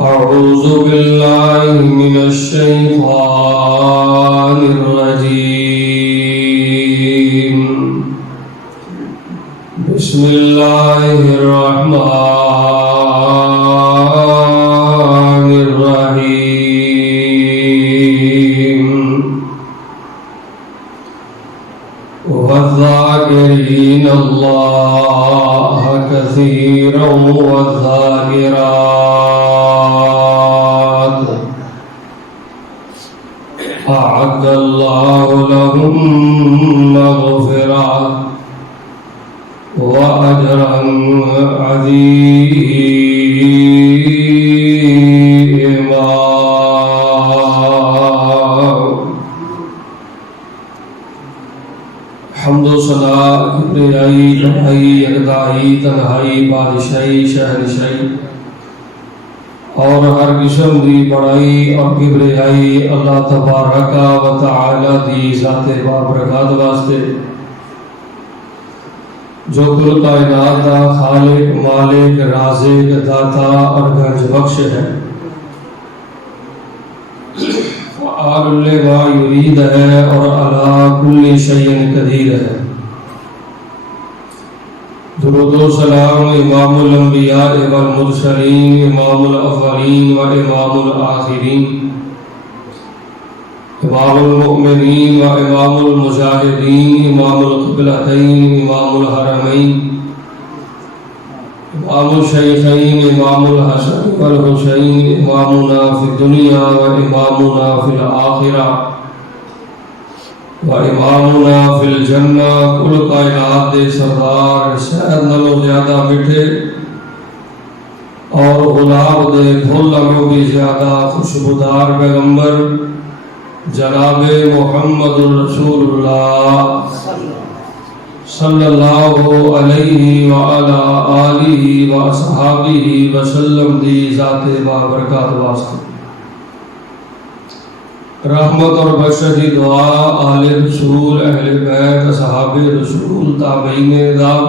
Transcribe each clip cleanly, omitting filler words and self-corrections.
أعوذ بالله من الشيطان الرجيم بسم الله الرحمن الرحيم والذاكرين الله كثيرا والذاكرات أعد الله لهم مغفرة وأجرا عظيما حمد و ثنا کبریائی بڑائی یکتائی تنہائی بادشاہی شہنشاہی اور ہر قسم دی بڑائی اور کبریائی اللہ تبارک و تعالی دی ذات بابرکات واسطے جو کل کائنات کا خالق مالک رازق داتا اور گنج بخش ہے، فعال لما یرید ہے اور علی کل شیء قدیر ہے۔ درود و سلام امام الانبیاء والمرسلین، امام الاولین و امام الآخرین، امام المؤمنین و امام المجاہدین، امام القبلتین، امام الحرمین، امام الشیخین، امام الحسن والحسین، امامنا فی الدنیا و امامنا فی الآخرہ و امامنا فی الجنہ۔ کل کائنات دے سردار، شہد نلو زیادہ میٹھے اور گلاب دے پھول نلو بھی زیادہ خوشبودار پیغمبر جناب محمد رسول اللہ صلی اللہ علیہ وعلا آلہ واصحابہ وسلم دی ذات بابرکات واسطے رحمت اور بخشش دی دعا آل رسول، اہل بیت، اصحاب رسول، تابعین نظام،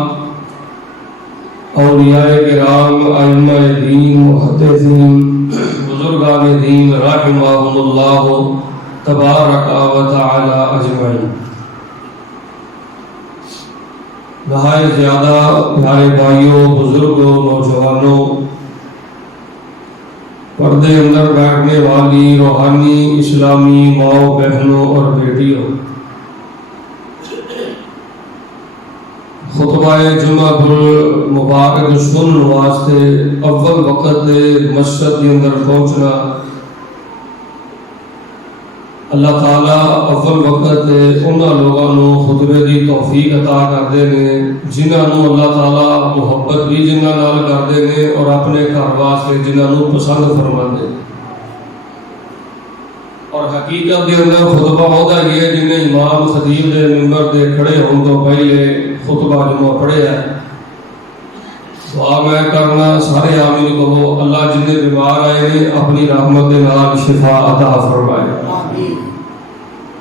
اولیاء کرام، ائمہ دین، محدثین، بزرگان دین رحمہم اللہ تبارک و تعالی اجمعین۔ نہایت زیادہ پیارے بھائیوں، بزرگوں، نوجوانوں، پردے اندر بیٹھنے والی روحانی اسلامی ماؤں، بہنوں اور بیٹیوں، خطبہ جمعہ المبارک سنن واسطے اول وقت مسجد کے اندر پہنچنا، اللہ تعالیٰ اول وقت انہاں لوگوں کو خطبے دی توفیق عطا کردے نے جنہاں نو اللہ تعالیٰ محبت بھی جنہاں نال کردے نے اور اپنے گھر واسطے جنہاں نو پسند فرماندے، اور حقیقت دے اندر خطبہ ہوتا یہ ہے جنہیں امام خطیب دے منبر دے کھڑے ہون تو پہلے خطبہ جمعہ پڑھے ہے۔ دعا میں کرنا سارے آمین کہو، اللہ جنہیں بیمار آئے ہیں اپنی رحمت دے نال شفا عطا فرمائے،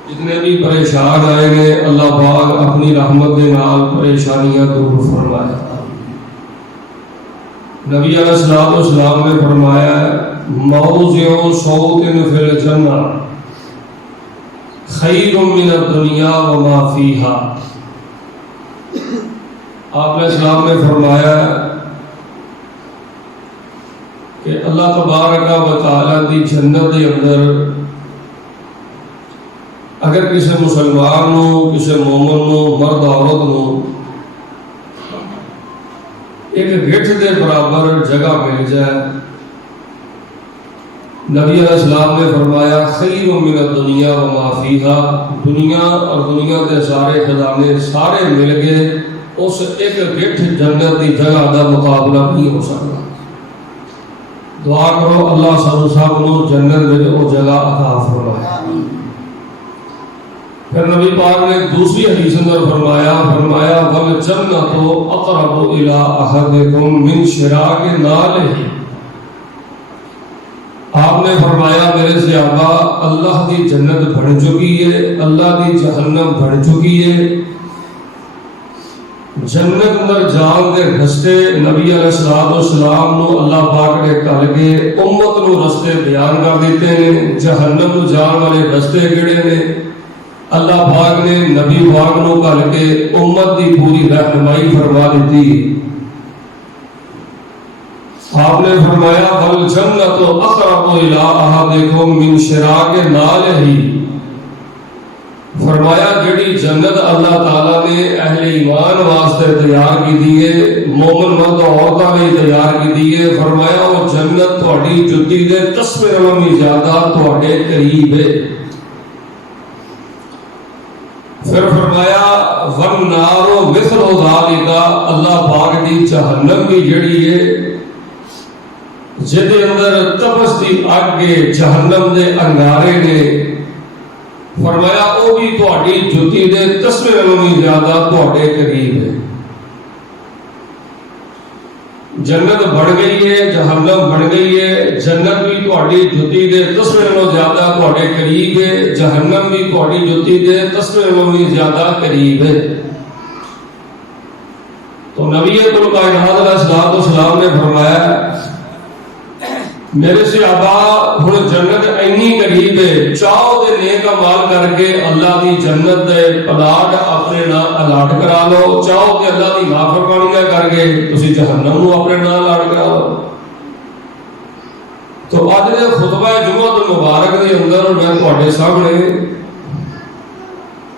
جتنے بھی پریشان آئے ہیں اللہ پاک اپنی رحمت دے نال پریشانیاں دور فرمائے۔ نبی علیہ السلام نے فرمایا موضع صوت فی الجنہ خیر من الدنیا وما فیہا۔ آپ علیہ السلام نے فرمایا کہ اللہ تبارک و تعالیٰ دی جنت دے اندر اگر کسی مسلمان نو، کسی مومن نو، مرد عورت نو ایک گٹھ دے برابر جگہ مل جائے، نبی علیہ السلام نے فرمایا خیر من الدنیا وما فیہا، دنیا اور دنیا کے سارے خزانے سارے مل گئے اس ایک گٹھ جنت دی جگہ دا مقابلہ نہیں ہو سکتا۔ دعا کرو اللہ صاحب نو جنت میں وہ جگہ عطا فرمائے۔ پھر نبی پاک نے دوسری حدیث اندر فرمایا وَالْجَنَّةُ أَقْرَبُ إِلَىٰ أَحَدِكُمْ مِنْ شِرَاكِ نَعْلِهِ۔ آپ نے فرمایا میرے صحابہ اللہ دی جنت بڑھ چکی ہے، اللہ دی جہنم بڑھ چکی ہے، جنت اندر جان دے رستے نبی علیہ الصلوۃ والسلام نو اللہ پاک نے کل کے امت نو رستے بیان کر دیتے ہیں. جہنم نو جان والے رستے کیڑے نے اللہ پاک نے نبی پاک نو کل کے امت دی پوری رہنمائی فرما دیتی. آپ نے فرمایا والجنت اقرب الی احدکم من شراک نعلہ. فرمایا جڑی جنت اللہ تعالی نے اہل ایمان واسطے تیار کی دیے مومن مرد عورتاں نے تیار کی دیے. فرمایا وہ جنت تہاڈی جُتی دے تسمے نالوں بھی زیادہ تہاڈے قریب ہے. پھر فرمایا والنار مثل ذالک. اللہ پاک دی جہنم بھی جڑی ہے جدے اندر تپس دی اگ جہنم دے انگارے نے فرمایا او بھی تہاڈی جُتی دے تسمے نالوں بھی زیادہ تہاڈے قریب ہے. جنت بڑھ گئی ہے جہنم بڑھ گئی ہے. جنت بھی تہاڈی جُتی دے تسمے نالوں زیادہ تہاڈے قریب ہے. جہنم بھی تہاڈی جُتی دے تسمے نالوں بھی زیادہ قریب ہے. تو نبی کل کائنات علیہ الصلوۃ والسلام نے فرمایا میرے صحابہ ہن جنت اینی قریب ہے چاہو تے نیک اعمال کر کے اللہ دی جنت دے پلاٹ اپنے نام الاٹ کرا لو. چاہو تے اللہ دی نافرمانیاں کر کے تسی جہنم نو اپنے نام الاٹ کرا لو. تو اج دے خطبہ جمعہ المبارک دے اندر میں تہاڈے سامنے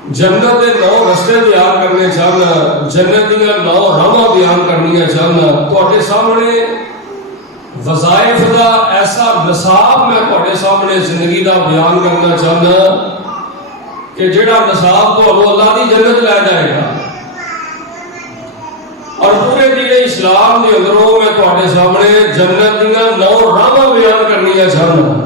جنت دے 9 رستے بیان کرنے چاہنا جنت دیاں 9 راہاں بیان کرنیاں چاہنا. تہاڈے سامنے وظائف دا ایسا نصاب میں تہاڈے سامنے زندگی دا بیان کرنا چاہنا کہ جڑا نصاب تہانوں اللہ دی جنت لے جائے گا. اور پورے دین اسلام دے اندروں میں تہاڈے سامنے جنت دیاں 9 راہاں بیان کرنیاں چاہنا.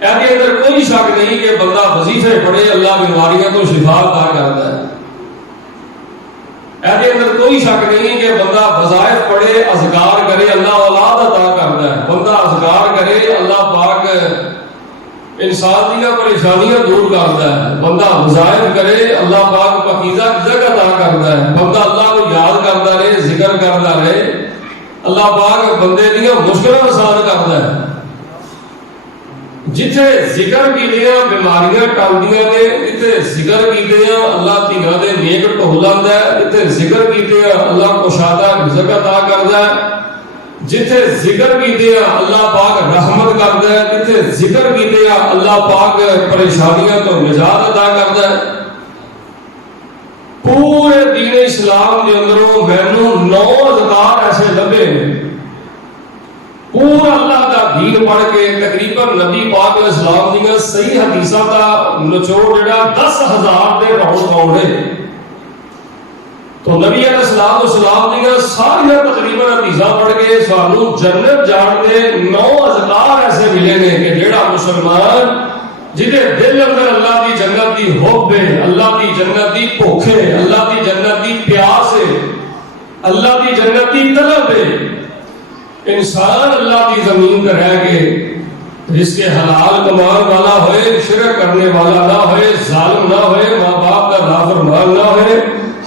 ایدے اندر کوئی شک نہیں کہ بندہ وظیفے پڑھے اللہ بیماریاں تو شفا عطا کرتا ہے. ایدے اندر کوئی شک نہیں کہ بندہ وظائف پڑھے اذکار کرے اللہ اولاد عطا کرتا ہے. بندہ اذکار کرے اللہ پاک انسان دیاں پریشانیاں دور کرتا ہے. بندہ وظائف کرے اللہ پاک پاکیزہ رزق عطا کرتا ہے. بندہ اللہ کو یاد کرتا رہے ذکر کرتا رہے اللہ پاک بندے دیاں مشکلاں آسان کرتا ہے. جتھے ذکر کیتے بیماریاں ٹلدیاں نے جتھے ذکر کیتے اللہ تیرا دے نیک ٹھو لاندا ہے. جتھے ذکر کیتے اللہ کشادہ رزق عطا کردا ہے. جتھے ذکر کیتے اللہ پاک رحمت کردا ہے. جتھے ذکر کیتے اللہ پاک پریشانیاں تو نجات عطا کردا ہے. پورے دین اسلام دے اندروں مینوں 9 اذکار ایسے لبے پورا اللہ کا دین پڑھ کے تقریباً نبی پاک علیہ السلام دیاں صحیح حدیثاں دا نچوڑ جڑا 10,000 دے راؤنڈ ہے. تو نبی علیہ السلام دیاں ساریاں تقریباً حدیثاں پڑھ کے سانوں جنت جان دے 9 اذکار ایسے ملے نے کہ جڑا مسلمان جدے دل اندر اللہ دی جنت دی حب ہے اللہ دی جنت دی بھوک ہے اللہ دی جنت دی پیاس ہے اللہ دی جنت دی طلب ہے. انسان اللہ کی زمین پر رہ کے رزق حلال کمان والا ہوئے شرک کرنے والا نہ ہوئے ظالم نہ ہوئے ماں باپ کا نافرمان نہ ہوئے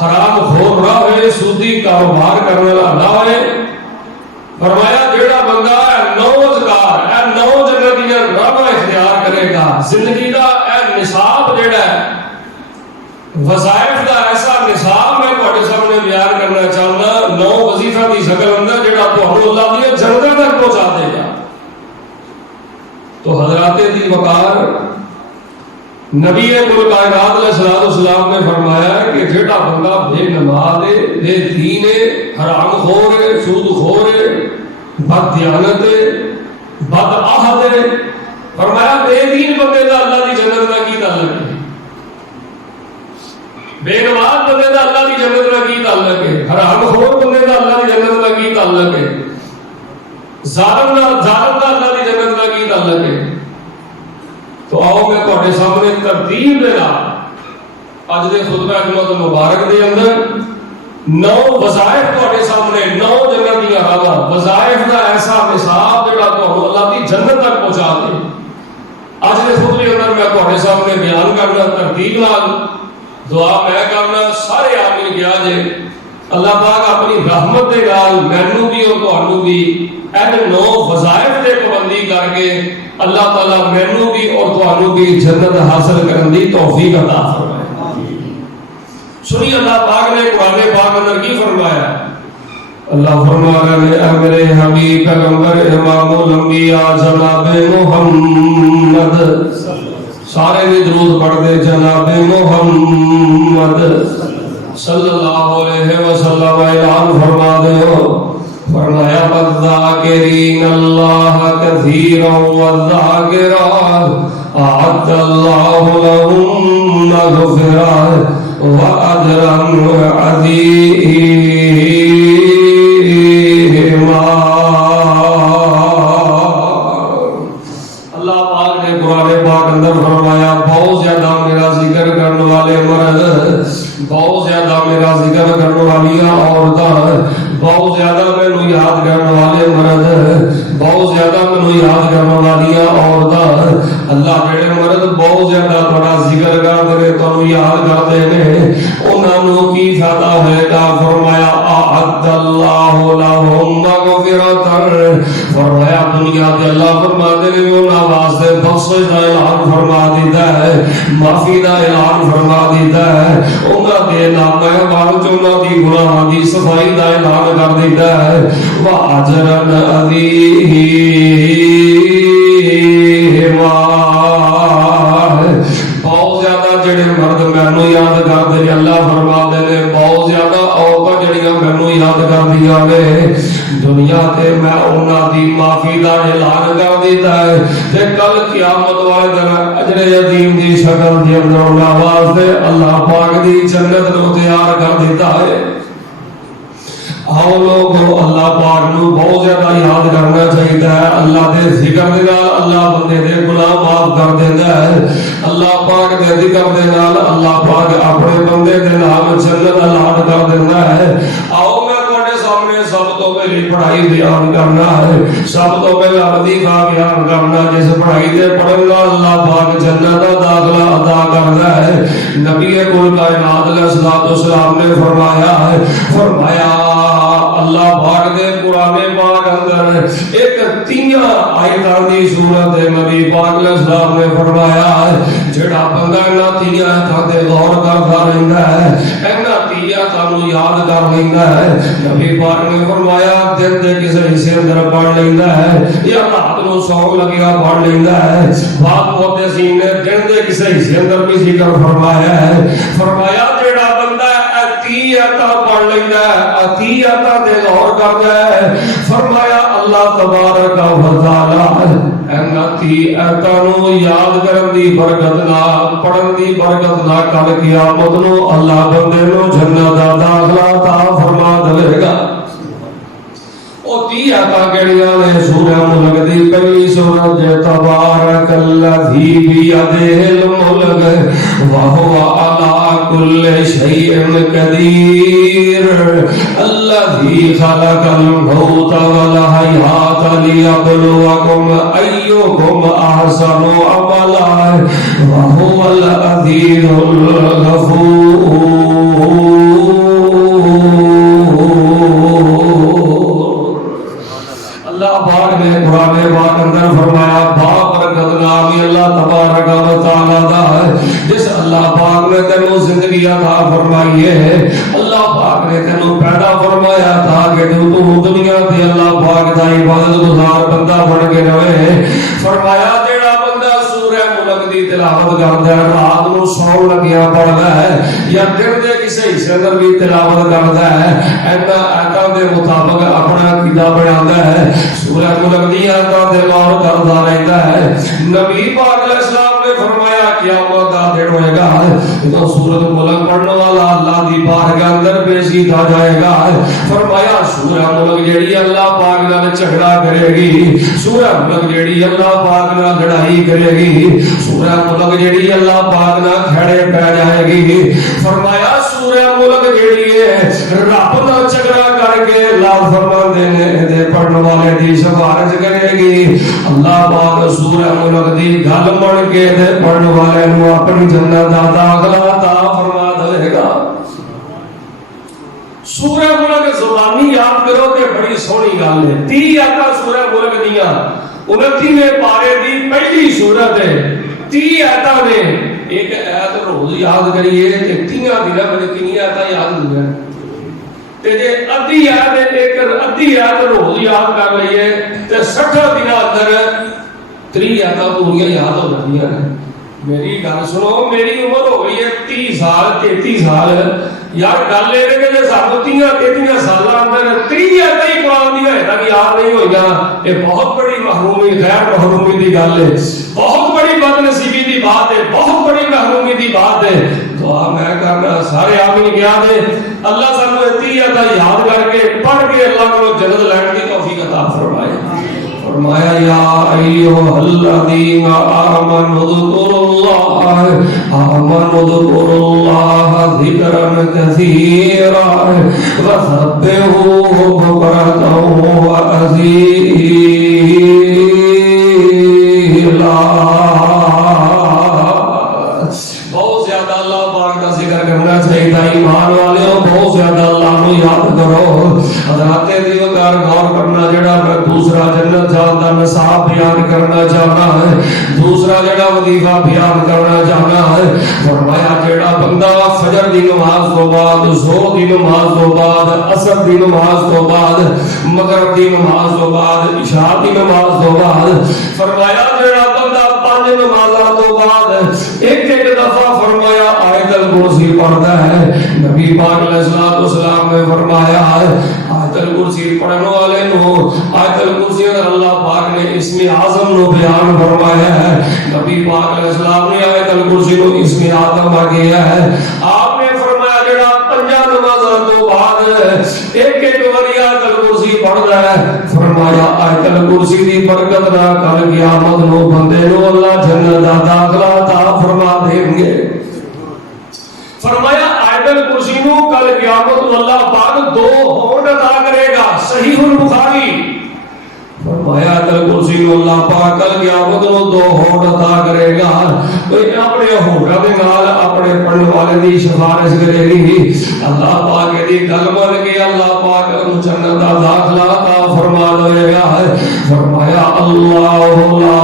حرام خور نہ ہوئے سودی کاروبار کرنے والا نہ ہوئے. فرمایا جیڑا بندہ 9 اذکار 9 جنتیاں راہاں اختیار کرے گا زندگی دا نصاب جیڑا ہے وظائف دا ایسا نصاب میں تہاڈے سامنے بیان کرنا چاہنا 9 وظیفہ دی شکل اندر جڑا تہانوں اللہ دی جنت تک پہنچا دے گا. تو حضرات دی وقار نبی کل کائنات علیہ الصلوۃ والسلام نے فرمایا کہ جڑا بندہ بے نماز ہے بے دین ہے حرام خور ہے سود خور ہے بد دیانت ہے بد عہد ہے. فرمایا بے دین بندے دا اللہ دی جنت نال کی تعلق ہے. بے نماز بندے دا اللہ دی جنت نال کی تعلق ہے. حرام خور بندے دا اللہ دی جنت نال کی تعلق ہے. ظالم دا اللہ دی جنت نال کی تعلق ہے. تو آؤ میں تہاڈے سامنے ترتیب دے نال اج دے خطبہ جمعہ مبارک دے اندر 9 وظائف تہاڈے سامنے 9 جنت دی راہاں وظائف دا ایسا نصاب جڑا تہانوں اللہ دی جنت تک پہنچا دے. اج دے خطبے اندر میں تہاڈے سامنے بیان کرنا ترتیب نال دعا میں کرنا سارے آمین کیا جے اللہ پاک اپنی رحمت دے نال مینوں بھی اور تانوں بھی این 9 وظائف دے پابندی کر کے اللہ تعالی مینوں بھی اور تانوں بھی جنت حاصل کرن دی توفیق عطا فرمائے۔ سنی اللہ پاک نے قرآن پاک اندر کی فرمایا؟ اللہ فرما رہے ہیں اے میرے حبیب پیغمبر امام الانبیاء جناب محمد، سارے بھی درود پڑھ دے جناب محمد صلی اللہ علیہ وسلم اعلان فرما دے ہو، فرمایا والذاکرین اللہ کثیرا والذاکرات اعد اللہ لهم مغفرۃ واجرا عظیما۔ اللہ پاک نے قرآن پاک اندر فرمایا بہت زیادہ میرا ذکر کرنے والے مرد، بہت زیادہ میرا ذکر کرنے والی عورتیں، بہت زیادہ مینوں یاد کرنے والے مرد، بہت زیادہ مینوں یاد کرنے والی عورتیں، اللہ جڑے مرد بہت زیادہ بڑا ذکر کرتے ہیں تانوں یاد کرتے ہیں انہاں نوں کی فائدہ ہے گا؟ فرمایا اعد اللہ لهم مغفرۃ، فرمایا دنیا تے اللہ فرماتے ہیں انہاں واسطے بخشش دا اعلان فرما دیتا ہے، معافی دا اعلان فرما دیتا ہے، انہاں دے نامے وال جو انہاں دی گناہاں دی صفائی دا اعلان کر دیتا ہے، واجرا عظیما۔ بہت زیادہ جڑے مرد مینوں یاد کرتے ہیں اللہ فرماتے ہیں بہت زیادہ عورتاں جڑیاں مینوں یاد کردیاں نے دنیا تے میں انہاں دی معافی دا اعلان کر دیتا ہے تے کل قیامت والے دن اجر عظیم دی شکل دے اندر انہاں واسطے اللہ پاک دی جنت نو تیار کر دیتا ہے۔ آؤ لوگوں اللہ پاک نو بہت زیادہ یاد کرنا چاہیے، اللہ دے ذکر دے نال اللہ بندے دے گناہ معاف کر دیندا ہے، اللہ پاک دے ذکر دے نال اللہ پاک اپنے بندے دے نام جنت اعلان کر دیندا ہے۔ آؤ میں تواڈے سامنے سب تو پہلی پڑھائی بیان کرنا ہے، سب تو پہلا وظیفہ بیان کرنا جس پڑھائی دے پڑھن نال اللہ پاک جنت دا داخلہ عطا کردا ہے۔ نبی کل کائنات علیہ الصلوۃ والسلام نے فرمایا ہے، فرمایا اللہ پاک دے قرآن پاک اندر ایک 3 آیتاں دی صورت نبی پاک علیہ السلام نے فرمایا ہے جڑا بندہ انہاں 3 آیتاں تے غور کردا رہندا ہے، انہاں 3 آیتاں نوں یاد کر لیندا ہے، نبی پاک نے فرمایا دن دے کسے حصے اندر پڑھ لیندا ہے یا رات نوں سون لگیا پڑھ لیندا ہے۔ بعض محدثین نے دن دے کسے حصے اندر بھی ذکر فرمایا ہے، فرمایا جڑا بندہ عطیتا پڑھ لینا ہے، عطیتا دے غور کرتا ہے، فرمایا اللہ تبارک و تعالی ان عطیتا نو یاد کرن دی برکت نال پڑھن دی برکت نال کل قیامت نو اللہ بندے نو جنت دا داخلہ عطا فرما دے گا۔ او 30 آیتاں کیڑیاں نے سورہ ملک دی پہلی سورت تبارک الذی بیدہ الملک وہو علی کل شیء قدیر الذی خلق الموت والحیات لیبلوکم ایکم احسن عملا وہو العزیز الغفور۔ اللہ پاک نے قرآن پاک اندر فرمایا بابرکت نام اللہ تبارک و تعالی دا ہے، جس اللہ پاک نے تینوں زندگی عطا فرمائی ہے، اللہ پاک نے تینوں پیدا فرمایا تاکہ تو دنیا تے اللہ پاک دا عبادت گزار بندہ بن کے رہے۔ فرمایا جیڑا بندہ سورہ ملک دی تلاوت کردا ہے رات نوں سون لگیا پڑھدا ہے یا دن دے کسے حصے اندر بھی تلاوت کردا ہے، اینا آیاتاں دے مطابق اپنا عقیدہ بناتا ہے، سورہ ملک دی آیاتاں تے غور کردا رہندا ہے۔ نبی پاک علیہ السلام نے فرمایا قیامت دا دن ہوئے گا تو سورۃ ملک پڑھنے والا اللہ دی بارگاہ اندر پیش کیتا جائے گا۔ فرمایا سورہ ملک جیڑی اللہ پاک نال جھگڑا کرے گی، سورہ ملک جیڑی اللہ پاک نال لڑائی کرے گی، سورہ ملک جیڑی اللہ پاک نال کھڑے پہ جائے گی۔ فرمایا سورہ ملک جیڑی ہے رب نال جھگڑا کر کے اللہ فرماندے نے دے پڑھن والے دی سفارش کرے گی، اللہ پاک سورہ ملک دی گل من کے دے پڑھن والے نو اپنی جنت دا داخلہ عطا فرما دے گا۔ سورہ ملک زبانی یاد کرو کہ بڑی سونی گل ہے. 30 آیتاں سورہ ملک دیاں 29ویں پارے دی پہلی سورت ہے. 30 آیتاں نے. ایک آیت روز یاد کریے تے 30 دناں میں کتنی آیتاں یاد ہوندیاں تے جے ادھی آیت روز یاد کر لئیے تے 60 دناں اندر 30 آیتاں پوریاں یاد ہو جاندیاں نے. میری گل سنو, میری عمر ہو گئی ہے 30 سال 33 سال. یار گل یہ ہے کہ سانو 30 سال اندر 30 آیتاں قرآن دی ہے تک یاد نہیں ہوئی نا. یہ بہت بڑی محرومی, غیر محرومی دی گل ہے, بہت بڑی بد نصیبی دی بات ہے, بہت بڑی محرومی دی بات ہے. دعا میں کرنا سارے آمین کیا دے اللہ سانو 30 آیتاں یاد کر کے پڑھ کے اللہ کو جنت لین کی توفیق عطا فرمائے. فرمایا یا ایھا الذین آمنوا اذکروا اللہ ذکرا کثیرا وسبحوہ بکرۃ وأصیلا. بہت زیادہ اللہ پاک کا ذکر کرنا چاہیے. ایمان والےو بہت زیادہ اللہ کو یاد کرو. حضرات دیوکار غور کرنا. جڑا میں دوسرا جنت جان دا نصاب بیان کرنا چاہنا ہے, دوسرا جڑا وظیفہ بیان کرنا چاہنا ہے. فرمایا جڑا بندہ فجر دی نماز تو بعد, ظہر دی نماز تو بعد, عصر دی نماز تو بعد, مغرب دی نماز تو بعد, عشاء دی نماز تو بعد, فرمایا جڑا بندہ 5 نمازاں تو بعد ایک دفعہ فرمایا آیت الکرسی پڑھتا ہے. نبی پاک علیہ السلام نے فرمایا آیت الکرسی پڑھنے والے نو, آیت الکرسی اللہ پاک نے اسم اعظم نو بیان فرمایا ہے. نبی پاک علیہ السلام نے آیت الکرسی نو اسم اعظم آگیا ہے. آپ نے فرمایا جڑا 5 نمازاں تو بعد ایک باری آیت الکرسی پڑھتا ہے, فرمایا آیت الکرسی دی برکت نال کل قیامت نو بندے نو اللہ جنت دا داخلہ عطا فرما دیں گے. فرمایا آیت الکرسی نو کل قیامت نو اللہ پاک 2 ہونٹ عطا کرے گا. صحیح البخاری. فرمایا آیت الکرسی نو اللہ پاک کل قیامت نو 2 ہونٹ عطا کرے گا. کوئی اپنے ہونٹاں دے نال اپنے پڑھن والے دی سفارش کرے گی. اللہ پاک دی گل مان کے اللہ پاک نو جنت دا داخلہ عطا فرما دے گا. فرمایا اللہ لا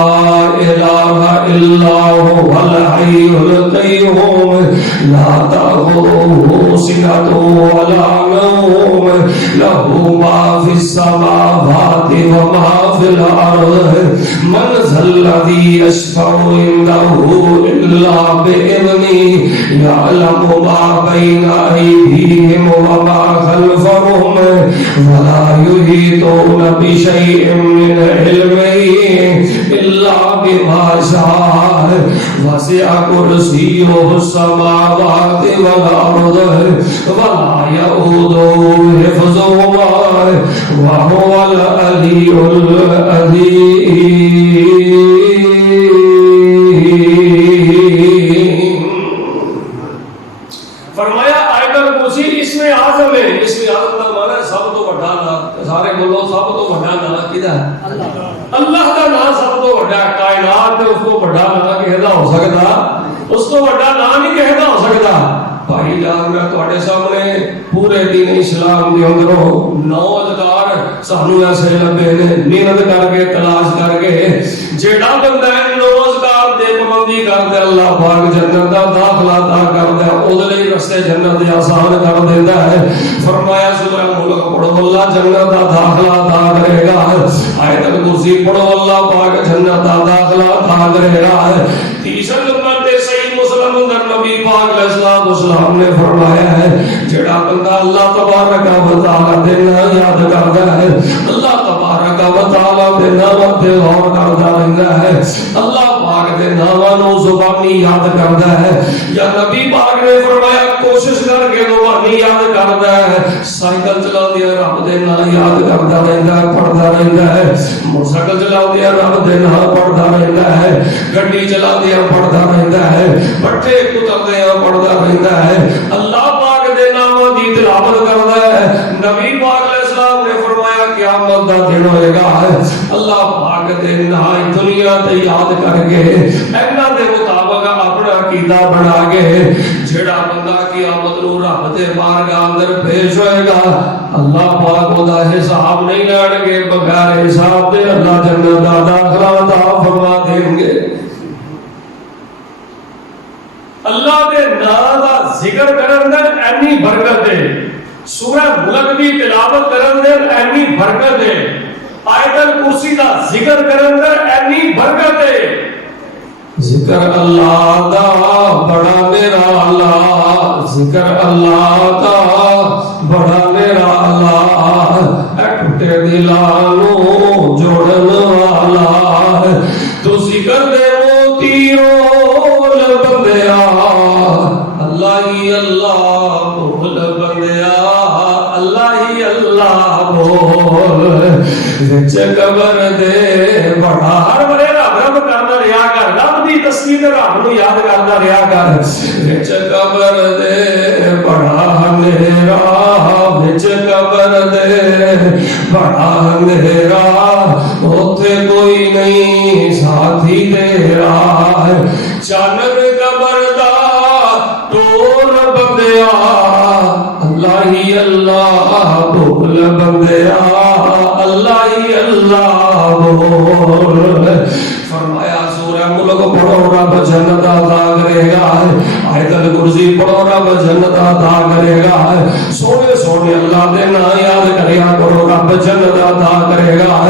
الہ الا هو الحی القیوم لا تأخذه سنة ولا نوم له ما في السماوات وما في الأرض من ذا الذي يشفع عنده إلا بإذنه يعلم ما بين أيديهم وما خلفهم ولا يحيطون بشيء من علمه إلا بما شاء وسع كرسيه السماوات والأرض ولا يؤوده حفظهما وهو العلي العظيم. فرمایا آیت الکرسی اسم اعظم ہے. اسم اعظم کا معنی ہے سب تو بڑا نام. سارے بولو سب تو بڑا نام کیدا ہے؟ اللہ کا نام سب تو بڑا. کائنات میں اس کو بڑا نام کہدا ہو سکتا, اس کو بڑا نام نہیں کہدا ہو سکتا. بھائی جان میں تواڈے سامنے پورے دین اسلام دے اندروں 9 اذکار سانو ایسے لبے نے محنت کر کے تلاش کر کے جیڑا بندہ 9 اذکار دے پابندی کردا اللہ پاک جنت دا داخلہ عطا کردا, اودے لئی رستے جنت دے آسان کر دیندا ہے. فرمایا سورہ ملک پڑھو اللہ جنت دا داخلہ عطا کرے گا. آیت الکرسی پڑھو اللہ پاک جنت دا داخلہ عطا کرے گا. تیسرے نمبر تے صحیح مسلم اندر نبی پاک علیہ السلام نے فرمایا ہے جڑا بندہ اللہ تبارک و تعالی دے نام یاد کردا ہے, اللہ تبارک و تعالی دے نام تے غور کردا رہندا ہے, اللہ پاک دے ناماں نو زبانی یاد کردا ہے. یا نبی پاک نے فرمایا کوشش کر کے زبانی یاد کردا ہے. سائیکل چلاندے رب دے نام یاد کردا رہندا ہے, پڑھدا رہندا ہے. موٹرسائیکل چلاندے رب دے نام پڑھدا رہندا ہے. گڈی چلاندے پڑھدا رہندا ہے. بٹھے کتردے پڑھدا رہندا ہے. اللہ پاک دے ناماں دی تلاوت کردا ہے. نبی پاک علیہ السلام نے فرمایا قیامت دا دن ہوئے گا اللہ پاک دے نام دنیا تے یاد کر کے انہاں دے مطابق اپنا عقیدہ بنا کے جڑا بندہ قیامت نو رب دے بارگاہ اندر پیش ہوئے گا اللہ پاک دا حساب نہیں لین گے بغیر حساب دے اللہ جنت دا داخلہ عطا فرما دیں گے اللہ دے نام دا ذکر کرن دے اینی برکت ہے سورہ ملک دی تلاوت کرن دے اینی برکت ہے آیت الکرسی دا ذکر کرن دے اینی برکت ہے ذکر اللہ دا بڑا میرا اللہ ذکر اللہ دا بڑا میرا اللہ اے ٹوٹے دلاں نو جوڑن والا تو ذکر دے موتیوں بندیا اللہ ہی اللہ بول بندیا اللہ ہی اللہ بول وچ قبر دے بڑا ہر بڑے رب رب کرنا رہیا کر رب دی تسبیح رب نو یاد کرنا رہیا کر وچ قبر دے بڑا ہنیرا وچ قبر دے بڑا ہنیرا اوتھے کوئی نہیں ساتھی تیرا چانن قبر دا ٹول بندیا اللہ ہی اللہ بول بندیا اللہ ہی اللہ بول فرمایا سورہ ملک پڑھو رب جنت عطا کرے گا آیت الکرسی پڑھو رب جنت عطا کرے گا سونے سونے اللہ دے نام یاد کریا کرو رب جنت عطا کرے گا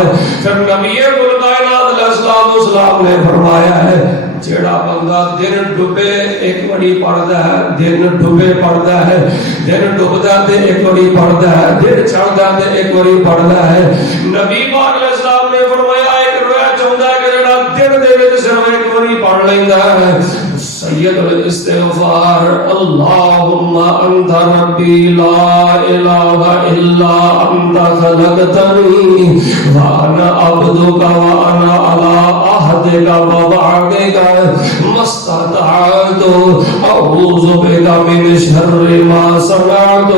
پھر نبی کل کائنات علیہ السلام نے فرمایا ہے جیڑا بندہ دن ڈوبے ایک بڑی پڑھدا ہے دن ڈوبے پڑھدا ہے دن ڈوبدا تے ایک بڑی پڑھدا ہے دن چڑھدا تے ایک بڑی پڑھدا ہے نبی پاک علیہ السلام نے فرمایا ایک رویا چاہندا ہے کہ جیڑا دن دے وچ صرف ایک بڑی پڑھ لیندا ہے سید الاستغفار اللهم انت ربي لا اله الا انت خلقتني وانا عبدك وانا على عهدك ووعدك ما استطعت اعوذ بك من شر ما صنعت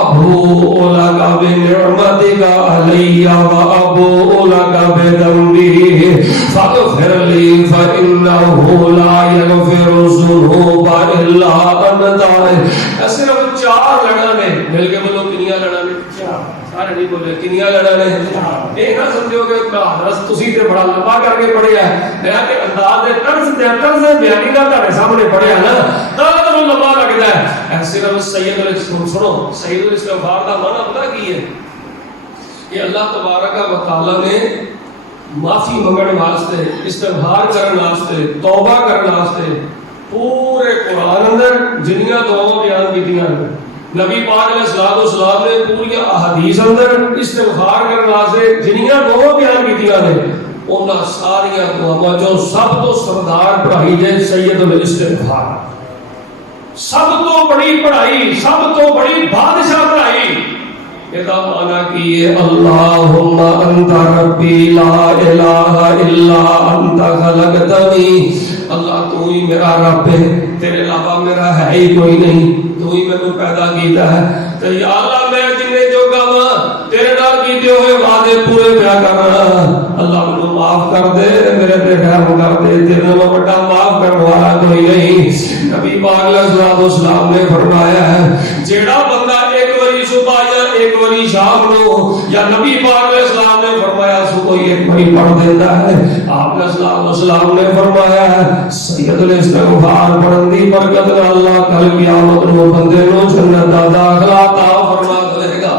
ابوء لك بنعمتك علي وابوء لك بذنبي فاغفر لي فانه لا يغفر الذنوب الا انت صرف چار لڑا نے مل کے بولو کنیاں لڑا نے سارے نہیں بولے کنیاں لڑا نے یہ نہ سمجھو کہ حضرت تسی تے بڑا لمبا کر کے پڑھیا ہے میں کہ انداز دے طرز بیانی دا تہاڈے سامنے پڑھیا نا تا تو لمبا لگدا ہے صرف سید سنو سید الاستغفار دا معنی پتہ کی ہے کہ اللہ تبارک و تعالی نے معافی منگن واسطے استغفار کرن واسطے توبہ کرن واسطے پورے قرآن اندر جنیاں دعاواں بیان کیتیاں نبی پاک علیہ السلام نے پوری احادیث اندر استغفار کرن واسطے جنیاں دعاواں بیان کیتیاں نے انہاں ساری دعاواں جو سب تو سردار پڑھائی ہے سید الاستغفار سب تو بڑی پڑھائی سب تو بڑی بادشاہ پڑھائی یہ معنی کی اللہم انت ربی لا الہ الا انت خلقتنی اللہ تو ہی میرا رب ہے تیرے علاوہ میرا ہے ہی کوئی نہیں تو ہی میں نے پیدا کیتا ہے تو یا اللہ میں جنہیں جو کام تیرے نال کیتے ہوئے وعدے پورے پیا کرنا اللہ مجھے معاف کر دے میرے تے رحم کر دے تیرے نال بڑا معاف کرنے والا کوئی نہیں نبی پاک علیہ السلام نے فرمایا ہے جیڑا بندہ ایک واری صبح یا ایک واری شام نو یا نبی پاک علیہ السلام نے فرمایا سو کوئی ایک واری پڑھ دیتا ہے آپ علیہ السلام نے فرمایا ہے سید الاستغفار پڑھن دی برکت نال اللہ کل قیامت نو بندے نو جنت دا داخلہ عطا فرما دے گا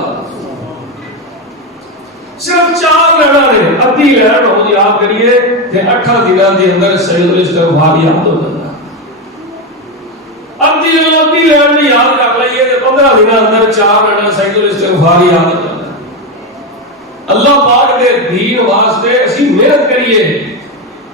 صرف چار لڑا نے ادھی لڑ ہو یاد کریے تے 8 دنوں دے اندر سید الاستغفار یاد ہو جاتا ادھی لڑ نے یاد کر لئیے تے 15 دنوں اندر چار لڑا سید الاستغفار یاد ہو جاتا اللہ پاک دے دین واسطے اسی محنت کریے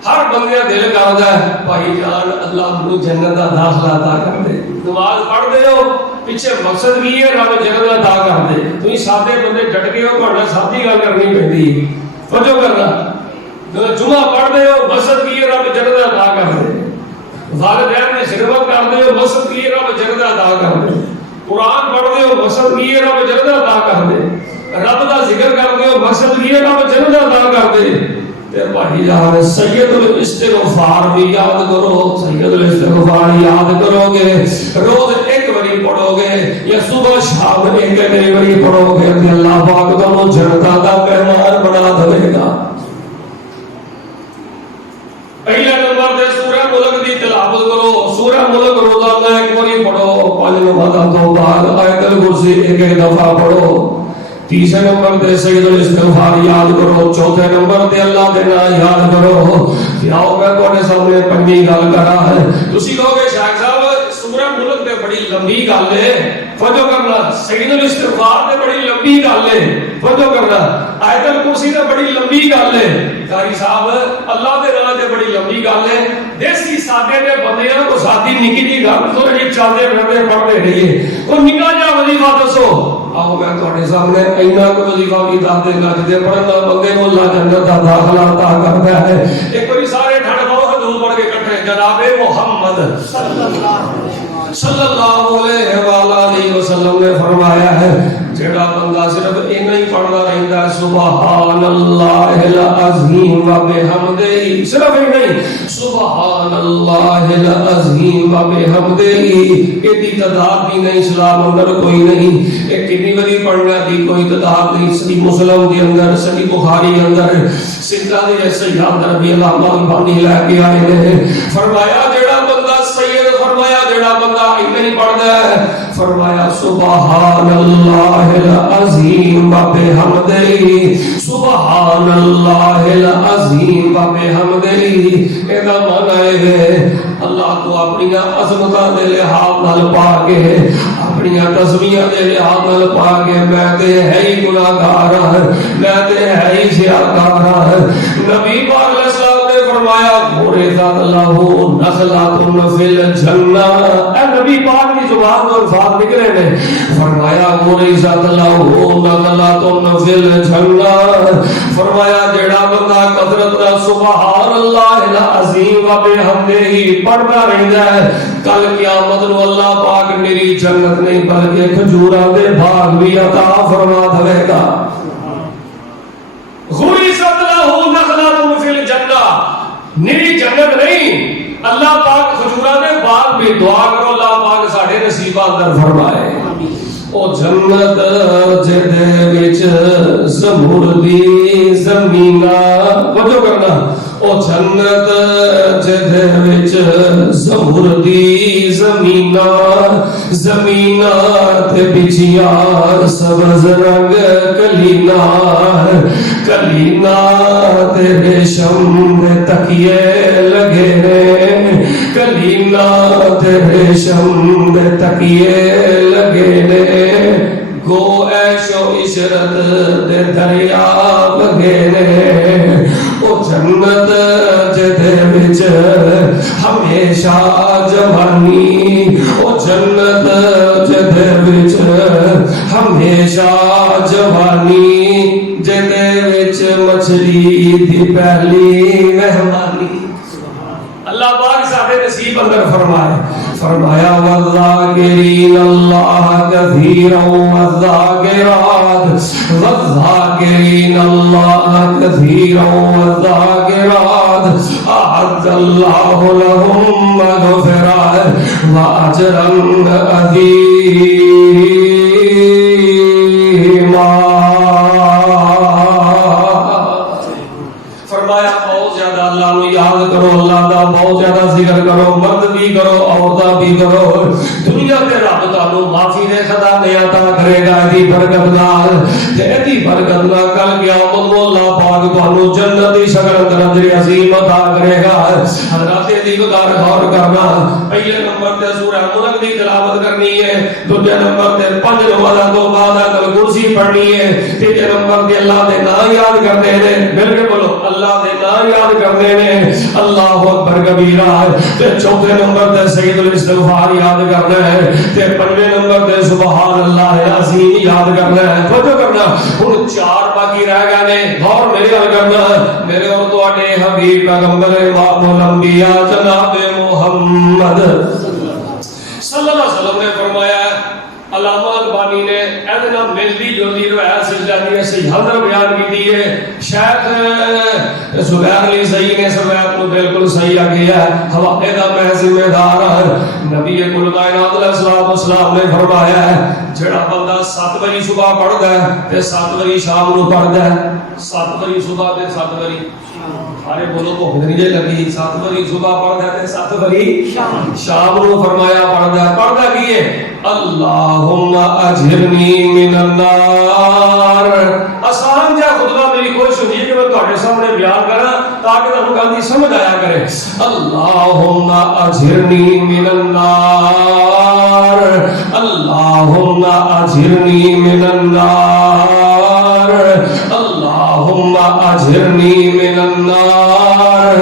ہر بندہ دل کردا ہے بھائی جان اللہ نو جنت دا داخلہ عطا کر دے نماز پڑھ دے ہو پیچھے مقصد کی ہے رب جنت عطا کر دے تسی سادے بندے ڈٹ گئے ہو تہاڈا سادی گل کرنی پیندی توجہ کرنا جمعہ پڑھ دے ہو مقصد کی ہے رب جنت عطا کر دے والدین نے خدمت کر دے ہو مقصد کی ہے رب جنت عطا کر دے قرآن پڑھ دے ہو مقصد کی ہے رب جنت عطا کر دے رب دا ذکر کر دے ہو مقصد کی ہے رب جنت عطا کر دے تے بھائی جان سید الاستغفار بھی یاد کرو. سید الاستغفار یاد کرو گے روز ایک باری پڑھو گے یا صبح شام ایک باری پڑھو گے تے اللہ پاک تمہیں جنت دا مہمان بنا دے گا. پہلا نمبر تے سورہ ملک دی تلاوت کرو. سورہ ملک روزانہ ایک باری پڑھو. 5 نمازاں تو بعد آیت الکرسی ایک دفعہ پڑھو. تیسرے نمبر تے سید الاستغفار یاد کرو. چوتھے نمبر تے اللہ دے نام یاد کرو. آؤ میں تواڈے سامنے پنجی گل کراں. تسی کہو گے شیخ صاحب سورہ ملک تے بڑی لمبی گل ہے توجہ کرنا. سید الاستغفار تے بڑی لمبی گل ہے توجہ کرنا. آیت الکرسی تے بڑی لمبی گل ہے. قاری صاحب اللہ دے نام تے بڑی لمبی گل ہے. دیسی سادے دے بندے ہیں کو سادی نکی جی گل تو یہ چلدے پھردے پڑھتے رہیے. کوئی نکا جا وظیفہ دسو. آؤ میں تواڈے سامنے اینا کو وظیفہ بھی دس دے گا جے پڑھن دا بندے کو اللہ جنت دا داخلہ عطا کرتا ہے. ایک بار سارے ٹھڑ پاؤ حضور پڑھ کے اکٹھے جناب محمد صلی اللہ علیہ وسلم نے فرمایا ہے جڑا بندہ صرف اینا ہی پڑھدا رہندا ہے سبحان اللہ العظیم و بحمدہ. صرف اینا ہی سبحان اللہ العظیم و بحمدہ. ایدی تعداد بھی نہیں اسلام اندر کوئی نہیں. ایک کتنی بڑی پڑھنا دی کوئی تعداد نہیں. صحیح مسلم کے اندر صحیح بخاری اندر سندہ دی سیاح ربی اللہ البانی لے کے آئے ہیں. فرمایا جڑا بندہ سید فرمایا جڑا بندہ اینا ہی پڑھدا ہے فرمایا سبحان اللہ العظیم و بحمدہ. سبحان اللہ العظیم و بحمدہ. ایدا معنی ہے اللہ تو اپنی عظمتاں دے لحاظ نال پا کے اپنی تسبیحاں دے لحاظ نال پا کے میں تے ہے ہی گناہگار ہاں میں تے ہے ہی سیاہکار ہاں. نبی پاک علیہ السلام نے فرمایا غرزت لہ نخلۃ فی الجنہ. اے نبی پاک کی زبان اور الفاظ نکلے نے. فرمایا غرزت لہ نخلۃ فی الجنہ. فرمایا جڑا بندہ کثرت نال سبحان اللہ العظیم و بحمدہ پڑھتا رہندا ہے کل قیامت نو اللہ پاک میری جنت نہیں بلکہ کھجوراں دے باغ بھی عطا فرما دے گا. غرزت لہ نخلۃ فی الجنہ میری جنت نہیں اللہ پاک کھجوراں دے باغ بھی. دعا کرو اللہ پاک ساڈے نصیباں اندر فرمائے. او جنت جدے وچ زمردی زمیناں توجہ کرنا. او جنت جدے وچ زمردی زمیناں زمیناں تے بچیاں سبز رنگ کلینا کلینا تے ریشم دے تکیے لگے نے کلینا تے ریشم دے تکیے لگے نے. گو عیش و عشرت دے دریا لگے نے. او جنت جدے وچ ہمیشہ جوانی. او جنت جدے وچ ہمیشہ جوانی جدے وچ مچھلی دی پہلی مہمانی. اللہ پاک ساڈے نصیب اندر فرمائے. فرمایا والذاکرین اللہ کثیرا والذاکرات والذاکرین اللہ کثیرا والذاکرات اعد اللہ لهم مغفرۃ واجرا عظیما. فرمایا بہت زیادہ اللہ کو یاد کرو اللہ دا بہت زیادہ ذکر کرو. مرد بھی کرو عورتاں بھی کرو. دنیا تے رب تانوں معافی دے خزانے عطا کرے گا دی برکت نال. تے دی برکت نال کل قیامت کو اللہ پاک تانوں جنت دی شکل اندر اجر عظیم عطا کرے گا. حضرات دی وقار غور کرنا. پہلے نمبر تے سورہ ملک دی تلاوت کرنی ہے. دوسرے نمبر تے 5 نمازاں تو بعد آیت الکرسی پڑھنی ہے. تیسرے نمبر تے اللہ دے نام یاد کرنے نے. مل کے بولو اللہ دے نام یاد کرنے نے. اللہ اکبر کبیرہ. تے چوتھے نمبر تے سید الاستغفار یاد کرنا ہے. تے پنجویں نمبر تے سبحان اللہ العظیم یاد کرنا ہے. توجہ کرنا. ہن 4 باقی رہ گئے نے. غور میری گل کرنا. میرے اور تواڈے حبیب پیغمبر امام الانبیاء جناب محمد صلی اللہ علیہ وسلم نے فرمایا. علامہ البانی نے ایدنا ملدی جلدی روایت سلسلہ دی صحیح حضر بیان کی دی ہے. شیخ تے زبیر علی صحیح نے روایت کو بالکل صحیح آگیا ہے، حوالے دا میں ذمہ دار ہوں۔ نبی کل کائنات علیہ السلام نے فرمایا ہے جڑا بندہ 7 باری صبح پڑھدا ہے تے 7 باری شام نو پڑھدا ہے، 7 باری صبح تے 7 باری سارے بولو تو نہیں لگی، 7 باری صبح پڑھدا ہے تے 7 باری شام نو فرمایا پڑھدا کی ہے اللہم اجرنی من النار۔ آسان جا خطبہ میری کوشش ہوئی کہ میں تہاڈے سامنے بیان کراں تاکہ تانوں گل دی سمجھ آیا کرے۔ اللہم اجرنی من النار، اللہم اجرنی من النار، اللہم اجرنی من النار۔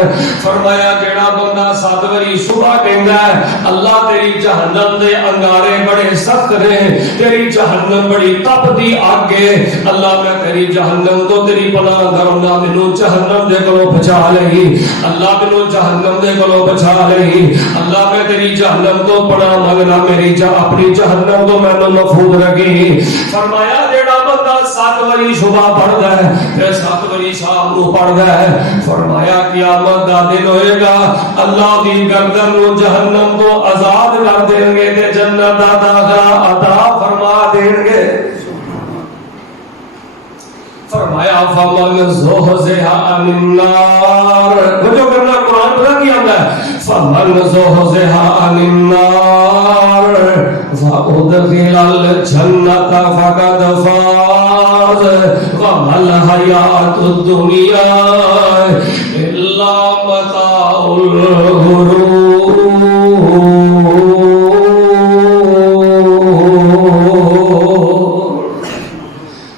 فرمایا جڑا بندہ 7 باری صبح کہندا ہے اللہ تیری جہنم دے انگارے بڑے سخت نے، تیری جہنم بڑی تپدی اگ ہے، اللہ میں تیری جہنم تو تیری پناہ کرنا، مینوں جہنم دے کولوں بچا لئی، اللہ مینوں جہنم دے کولوں بچا لئی، اللہ میں تیری جہنم تو پناہ منگنا، میری اپنی جہنم تو مینوں محفوظ رکھی۔ فرمایا جڑا بندہ 7 باری صبح پڑھدا ہے تے 7 باری شام نو پڑھدا ہے، فرمایا قیامت دا دن ہوئے گا اللہ دی گردن نو جہنم تو آزاد کر دیں گے تے جنت دا داخلہ عطا فرما دیں گے۔ فرمایا فمن زحزح عن النار، جو کرنا قرآن پڑھا کیا ہے، فمن زحزح عن النار فأدخل الجنة فقد فاز وما الحياة الدنيا إلا متاع الغرور۔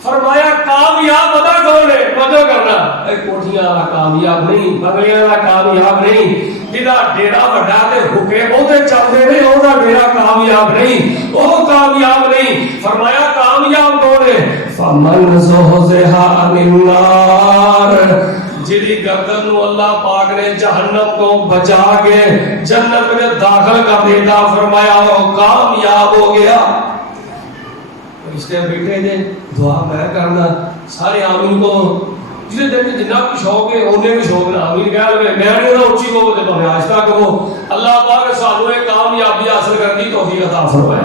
فرمایا کامیاب بتا کون ہے؟ توجہ کرنا، کوٹھیاں والا کامیاب نہیں، بنگلیاں والا کامیاب نہیں، جدا ڈیرا وڈا تے حکے اوتے چلدے نے اودا ڈیرا کامیاب نہیں، او کامیاب نہیں۔ فرمایا کامیاب کون ہے؟ فمن زحزح عن النار، جدی گردن نو اللہ پاک نے جہنم کو بچا کے جنت میں داخل کر دیتا، فرمایا وہ کامیاب ہو گیا۔ اس کے بیٹے نے دعا میں کرنا سارے آمین کو جسے دن میں جنہ بھی شوق ہے انہیں بھی شوق نہ آمین کہہ لگے، میں نہیں ہونا اچھی کو تو ہمیں آہستہ کہو۔ اللہ پاک سانوں ایک کامیابی حاصل کرنی توفیق عطا فرمائے۔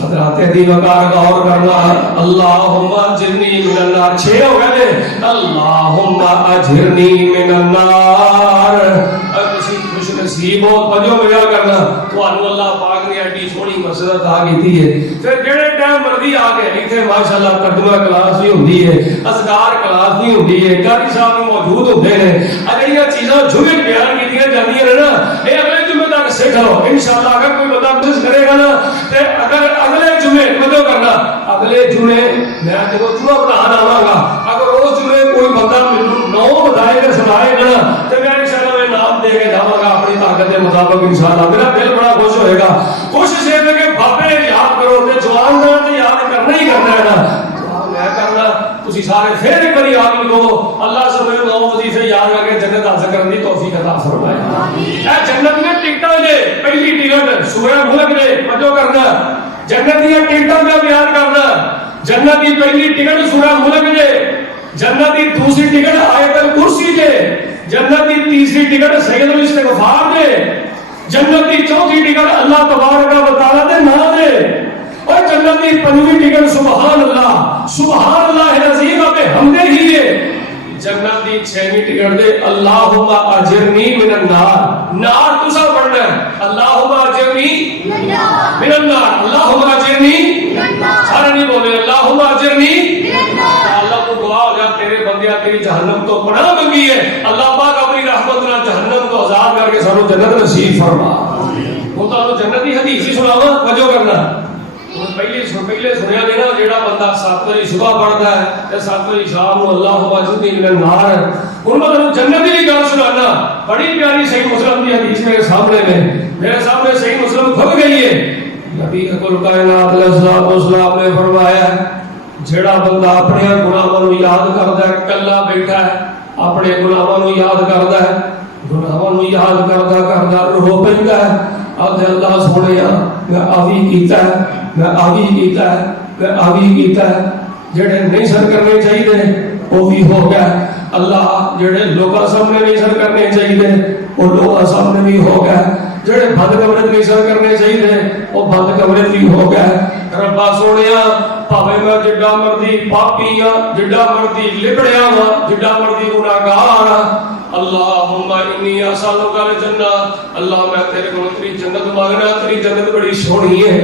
حضرات دی وقار غور کرنا، اللہم اجرنی من النار، 6 ہو گئے تھے، اللہم اجرنی من النار۔ کسی خوش نصیب ہو پجو میا کرنا تو اللہ پاک نے ایڈی سونی مسجد عطا کیتی ہے، پھر جڑے ٹائم مرضی آ کے ایتھے ماشاءاللہ ترجمہ کلاس بھی ہوندی ہے، اذکار کلاس بھی ہوندی ہے، قاری صاحب موجود ہوندے ہیں، اگر یہ چیزاں جمعے بیان کیتیاں جاندیاں نے نا، اے اگلے جمعے تک سیکھ لو انشاءاللہ۔ اگر کوئی بندہ کوشش کرے گا نا تے اگر اگلے جمعے مدو کرنا، اگلے جمعے میں جب جمعہ پڑھانا آواں گا، اگر اس جمعے کوئی بندہ مینوں 9 بدائے تے سنائے گا نا تے میں انشاءاللہ میں نام دے کے جاواں گا اپنی طاقت کے مطابق انشاءاللہ، میرا دل بڑا خوش ہوئے گا۔ کوشش یہ ہے کہ بابے یاد کرو تے جوان دا تے یاد کرنا ہی کرنا ہے نا، میں کرنا تسی سارے پھر ایک باری آمین کہو، اللہ سے میرے 9 وظیفے یاد کر کے جنت حاصل کرنے کی توفیق عطا فرمائے۔ اے جنت میں ٹکٹاں دے پہلی ٹکٹ سورہ ملک دے وجہ کرنا، جنت دی ٹکٹاں کا بیان کرنا، جنت دی پہلی ٹکٹ سورہ ملک دے، جنت دی دوسری ٹکٹ آیت الکرسی دے، جنت دی تیسری ٹکٹ سید الاستغفار دے، جنت دی چوتھی ٹکٹ اللہ تبارک و تعالی دے نام دے، اور جنت دی پنجویں ٹکٹ سبحان اللہ العظیم بے حمدہ ہی ہے، جنت دی 6ویں ٹکٹ دے اللہم اجرنی من النار، نار تسا پڑھنا ہے، اللہم اجرنی من النار، اللہم اجرنی سارے نہیں بولے اللہم اجرنی، اللہ کو دعا ہو جائے تیرے بندیاں تیری جہنم تو پناہ منگی ہے، اللہ پاک اپنی رحمت نہ جہنم کو آزاد کر کے سانو جنت نصیب فرما۔ وہ تو جنت کی حدیث ہی سناواں وجہ کرنا، پہلے سنیا دینا جیڑا بندہ 7 باری صبح پڑھتا ہے تے 7 باری شام کو اللہ اجرنی من النار، ان میں جنت کی گل سنانا، بڑی پیاری صحیح مسلم کی حدیث میرے سامنے صحیح مسلم کھل گئی ہے۔ نبی کل کائنات علیہ السلام نے فرمایا جیڑا بندہ اپنے گناہاں نوں یاد کردا ہے، کلا بیٹھا ہے اپنے گناہاں نوں یاد کردا ہے، گناہاں نوں یاد کردا رو پیندا ہے، آدھے اللہ سونیا میں آوی کیتا ہے، میں آوی کیتا ہے، میں آوی کیتا ہے، جڑے نہیں سر کرنے چاہیے وہ بھی ہو گیا، اللہ جڑے لوگوں سامنے نہیں سر کرنے چاہیے وہ لوگوں سامنے بھی ہو گئے، جڑے بند کمرے نہیں سر کرنے چاہیے وہ بند کمرے بھی ہو گئے۔ ربا سونیا پاوے میں جڈا مرضی پاپی ہاں، جڈا مرضی لبڑیا ہاں، جڈا مرضی گناہگار ہاں، اللہم انی اسالک الجنہ، اللہ میں تیرے کو تیری جنت مانگنا، تیری جنت بڑی سونی ہے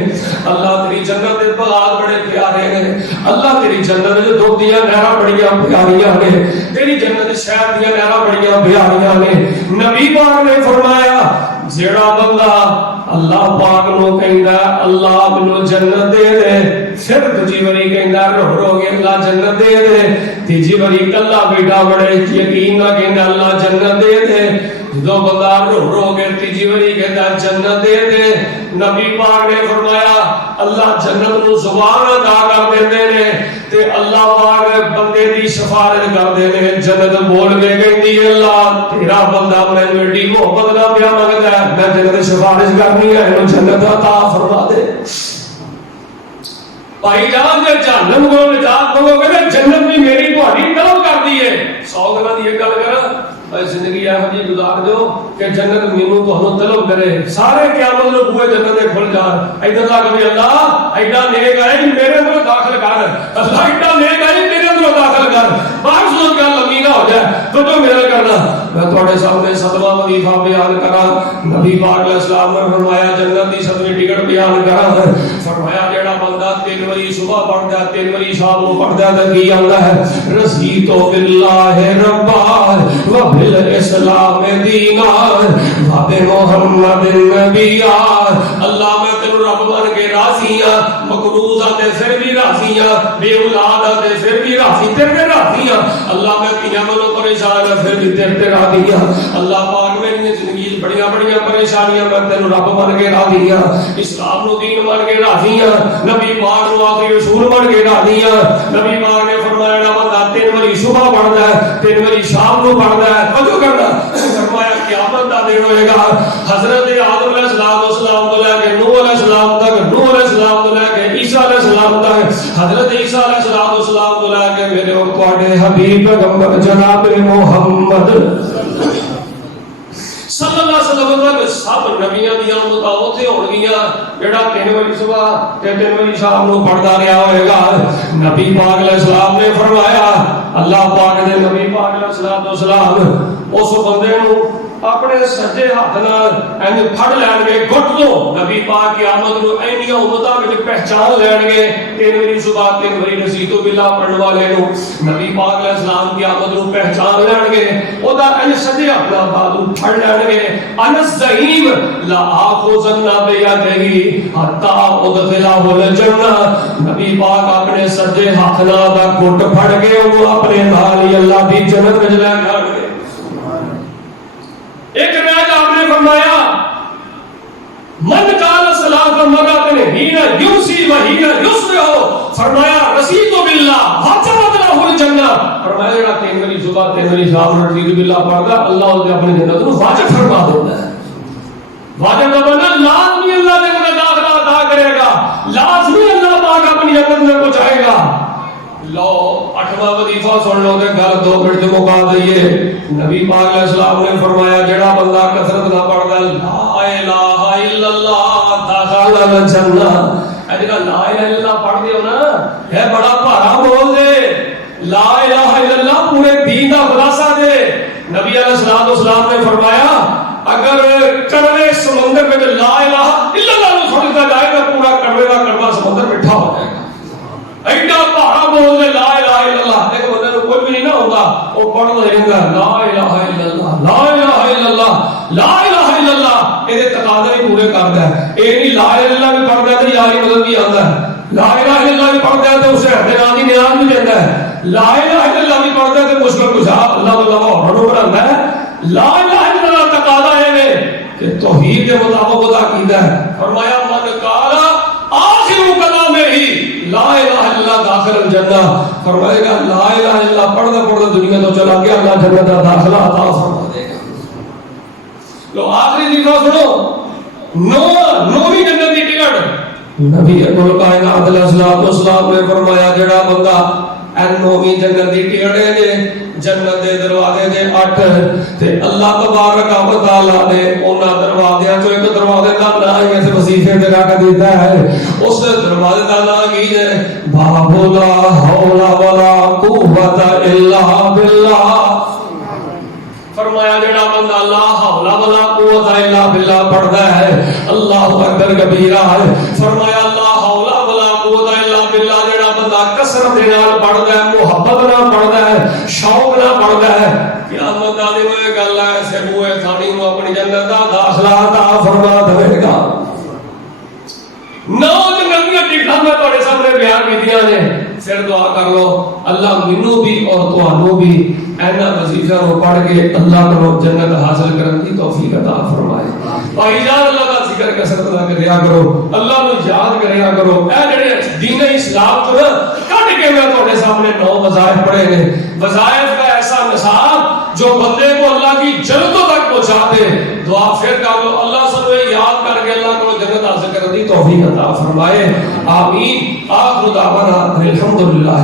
اللہ، تیری جنت دے باغ بڑے پیارے ہیں اللہ، تیری جنت دے دودھ دیاں نہراں بڑیاں پیاریاں نے، تیری جنت شہد دیاں نہراں بڑیاں پیاریاں نے۔ نبی پاک نے فرمایا جیڑا بندہ اللہ پاک نو کہندا اللہ مینوں جنت دے دے، پھر دوجی واری کہندا رو رو کے اللہ جنت دے دے، تیجی واری کلا بیٹا بڑے یقین نہ کہندا اللہ جنت دے دے، دو بندہ رو رو کے تیجی واری کہندا جنت دے دے۔ نبی پاک نے فرمایا اللہ جنت نو زبان ادا کر دیندے نے تے اللہ پاک بندے دی شفاعت کر دے نے، جنت بول کے کہندی اللہ تیرا بندہ مینوں ایڈی محبت نال پیا منگدا ہے، میں جنت سفارش کرنی ہے، اینو جنت عطا فرما دے۔ بھائی جان جے جہنم کو نجات منگو گے جنت بھی میری تہاڈی طلب کردی ہے۔ 100 گلاں دی ایک گل کراں، اے زندگی ایہو جی گزار دو کہ جنت مینوں تہانوں طلب کرے، سارے قیامت نوں بوئے جنت دے کھل جان، ادھر تک بھی اللہ ایڈا نیک ہے کہ میرے اندر داخل کر، اللہ ایڈا نیک ہے کہ میرے اندر داخل کر، باہر سوچ گل لمبی نہ ہو جائے تو جو میرا کرنا۔ میں تہاڈے سامنے 7واں وظیفہ بیان کراں۔ نبی پاک علیہ السلام نے فرمایا جنت دی 7ویں ٹکٹ بیان کراں، فرمایا جیڑا بندہ 3 واری صبح پڑھدا ہے 3 واری شام کو پڑھدا ہے تے کی آندا ہے رضیت باللہ ربا وبالاسلام دینا وبمحمد نبیا، اللہ میں تینوں رب مان کے راضی ہاں، مقروض تے پھر بھی راضی ہاں، بے اولاد تے پھر بھی راضی تیرے راضی ہاں، اللہ میں تیاں منوں پریشان ہاں پھر بھی تیرے راضی ہاں، اللہ پاک میری زندگی بڑیاں بڑیاں پریشانیاں میں تینوں رب مان کے راضی ہاں، اسلام نو دین مان کے راضی ہاں، نبی پاک نو آخری رسول مان کے راضی ہاں۔ نبی پاک نے فرمایا نا بندہ 3 واری صبح پڑھدا ہے 3 واری شام کو پڑھدا ہے، کیوں کرنا؟ فرمایا قیامت دا دن ہوئے گا، حضرت آدم علیہ السلام تو لے کے نوح علیہ السلام تک، نوح علیہ السلام تو لے کے عیسیٰ علیہ السلام تک، حضرت عیسیٰ علیہ السلام تو لے کے میرے اوپر حبیب پیغمبر جناب محمد صلی اللہ علیہ وسلم تک سب نبیاں دیاں امتاں اوتھے ہون گیاں جڑا 3 واری صبح تے 3 واری شام نو پڑھدا رہیا ہوئے گا۔ نبی پاک علیہ السلام نے فرمایا اللہ پاک دے نبی پاک علیہ السلام اس بندے نو اپنے سجے ہاتھ نال این پھڑ لین گے گھٹ دو، نبی پاک قیامت نو اینیاں امتاں وچ پہچان لین گے 3 واری صبح 3 واری رسیتو باللہ پڑھن والے نو، نبی پاک علیہ السلام قیامت نو پہچان لین گے، او دا این سجے ہاتھ نال بازو پھڑ لین گے، انس زہیم لا آخذن بیدہی حتی ادخلہ الجنہ، نبی پاک اپنے سجے ہاتھ نال دا گھٹ پھڑ کے وہ اپنے نال اللہ دی جنت وچ لے جان گے۔ ایک روایت آپ نے فرمایا من قال صلاۃ مرۃ حین یمسی و حین یصبح، فرمایا رسیت باللہ وجبت لہ الجنہ، فرمایا جڑا 3 واری صبح 3 واری شام رسیت باللہ پڑھدا اللہ اس اپنی جنت کو واجب فرما دیتا ہے۔ واجب کا مطلب لازمی اللہ نے انہیں داخلہ عطا کرے گا، لازمی اللہ پاک اپنی جنت میں پہنچائے گا۔ لو 8واں وظیفہ سن لو تے گل 2 منٹ تے مکا دئیے۔ نبی پاک علیہ السلام نے فرمایا جڑا بندہ کثرت نہ پڑھدا لا الہ الا اللہ دخل الجنہ، اے جڑا لا الہ الا اللہ پڑھ دیو نا اے بڑا بھارا بول دے، لا الہ الا اللہ پورے دین دا خلاصہ دے۔ نبی علیہ السلام نے فرمایا اگر کڑوے سمندر میں لا الہ الا اللہ نو سنتا جائے تو پورا کڑوے کا کڑوا سمندر میٹھا ہو جائے گا۔ ایڈا بھارا بول دے لا الہ الا اللہ، دیکھو بندے کو کوئی بھی نہیں نہ ہوتا وہ پڑھتا رہتا لا الہ الا اللہ لا الہ الا اللہ لا الہ الا اللہ، یہ تقاضے بھی پورے کرتا ہے۔ یہ نہیں لا الہ الا اللہ بھی پڑھتا ہے تو یاری مدد بھی آتا ہے، لا الہ الا اللہ بھی پڑھتا ہے تو اسے احترام کی نیاز بھی دیتا ہے، لا الہ الا اللہ بھی پڑھتا ہے تو مشکل کشا اللہ تعالیٰ بڑھو بڑھاتا ہے۔ لا الہ الا اللہ تقاضا ہے کہ توحید کے مطابق ادا کیتا ہے۔ فرمایا من قال آخر کلام ہی لا الہ الا اللہ داخل الجنہ، فرمائے گا لا الہ الا اللہ پڑھتا پڑھتا دنیا تو چلا گیا اللہ جنت کا داخلہ عطا فرما دے گا۔ لو آخری وظیفہ سنو، 9ویں جنت کی ٹکٹ نبی الکائنات علیہ السلام نے فرمایا جڑا بندہ اے نویں جنت دی ٹیڑے نے جنت دے دروازے دے 8 تے اللہ تبارک و تعالی نے انہاں دروازیاں چوں ایک دروازے دا نام ہی اس وظیفے تے رکھ دیتا ہے. اس دروازے دا نام کی ہے باب لا حول ولا قوت الا باللہ. فرمایا جڑا بندہ لا حول ولا قوت الا باللہ پڑھدا ہے اللہ اکبر کبیرہ ہے. فرمایا لا حول ولا قوت الا باللہ جڑا بندہ کثرت نال پڑھدا ہے محبت نال پڑھدا ہے شوق نال پڑھدا ہے قیامت دا دن یہ گل ہے سے بوئے تھانی نو اپنی جنت دا داخلہ عطا فرما دے گا. نو جنگیاں ٹکٹاں میں تواڈے سامنے بیان کیتیاں نے. پھر دعا کر لو اللہ منو بھی اور تانوں بھی اینا وظیفہ کو پڑھ کے اللہ کو جنت حاصل کرنے کی توفیق عطا فرمائے. بھائی جان اللہ کا ذکر کثرت نہ کریا کرو اللہ کو یاد کریا کرو. اے جڑے دین اسلام تو کٹ کے میں تواڈے سامنے 9 وظائف پڑھے نے. وظائف کا ایسا نصاب جو بندے کو اللہ کی جنتوں تک پہنچا دے. دعا پھر کر لو اللہ سب یاد کر کے اللہ کو جنت حاصل کرنے کی توفیق عطا فرمائے. آمین. آخر دعوانا الحمدللہ.